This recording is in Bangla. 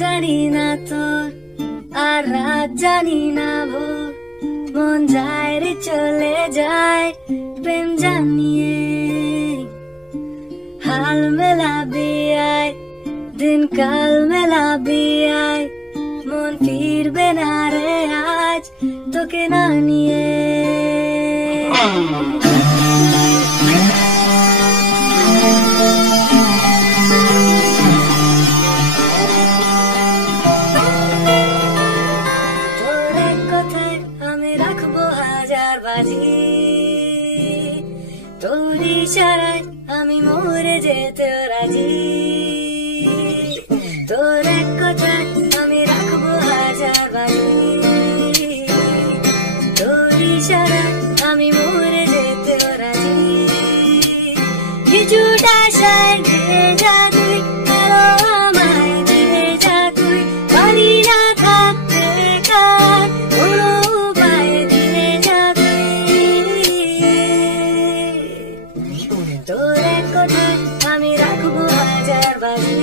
জানি না তোর আর রাত জানি না ভোর, মন যায় রে চলে যায় প্রেম জানিয়ে। হাল মেলাবি আয়, দিন কাল মেলাবি আয়, মন ফিরবে না রে আজ তোকে না নিয়ে। তোর এক কথায় আমি রাখবো হাজার বাজি, তোর ইশারায় আমি মরে যেতে রাজি। তোর এক কথায় আমি রাখবো হাজার বাজি, তোর ইশারায় আমি মরে যেতে রাজি। কিছুটা আশায় দিয়ে যা তুই, আরো আমায় দিয়ে যা তুই, পারি না থাকতে কার কোনো উপায় দিয়ে যা তুই। তোর এক কথায় আমি রাখবো হাজার বাজি।